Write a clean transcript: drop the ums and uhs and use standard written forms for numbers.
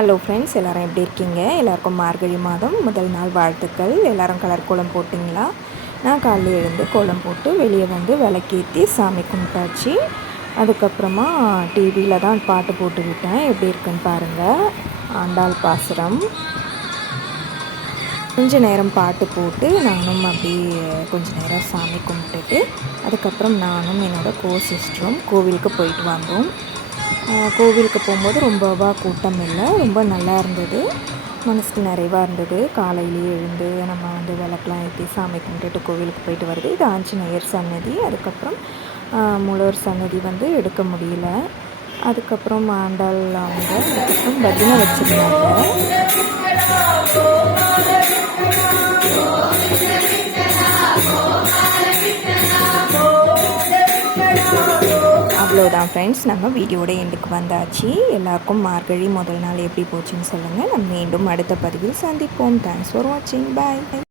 Hello friends, எல்லோரும் எப்படி இருக்கீங்க? எல்லாருக்கும் மார்கழி மாதம் முதல் நாள் வாழ்த்துக்கள். எல்லோரும் கலர் கோலம் போட்டிங்களா? நான் காலையில் எழுந்து கோலம் போட்டு வெளியே வந்து விளக்கேற்றி சாமி கும்பிட்டாச்சு. அதுக்கப்புறமா டிவியில் தான் பாட்டு போட்டு விட்டேன். எப்படி இருக்குன்னு பாருங்கள். ஆண்டாள் பாசுரம். கொஞ்ச நேரம் பாட்டு போட்டு நானும் அப்படியே கொஞ்ச நேரம் சாமி கும்பிட்டுட்டு அதுக்கப்புறம் நானும் என்னோடய சிஸ்டரும் கோவிலுக்கு போயிட்டு வந்தோம். கோவிலுக்கு போகும்போது ரொம்பவா கூட்டம் இல்லை, ரொம்ப நல்லா இருந்தது. மனசுக்கு நிறைவாக இருந்தது. காலையிலேயே எழுந்து நம்ம வந்து விளக்கெலாம் ஏற்றி சாமி கும்பிட்டுட்டு கோவிலுக்கு போயிட்டு வருது. இது ஆஞ்சநேயர் சன்னதி. அதுக்கப்புறம் மூலவர் சன்னதி வந்து எடுக்க முடியல. அதுக்கப்புறம் ஆண்டாள் அவங்க அதுக்கப்புறம் பஜனை வச்சுருந்தாங்க. அவ்வளோதான் ஃப்ரெண்ட்ஸ், நம்ம வீடியோட எண்டுக்கு வந்தாச்சு. எல்லாருக்கும் மார்கழி முதல் நாள் எப்படி போச்சுன்னு சொல்லுங்கள். நம்ம மீண்டும் அடுத்த பதிவில் சந்திப்போம். தேங்க்ஸ் ஃபார் வாட்சிங். பாய்.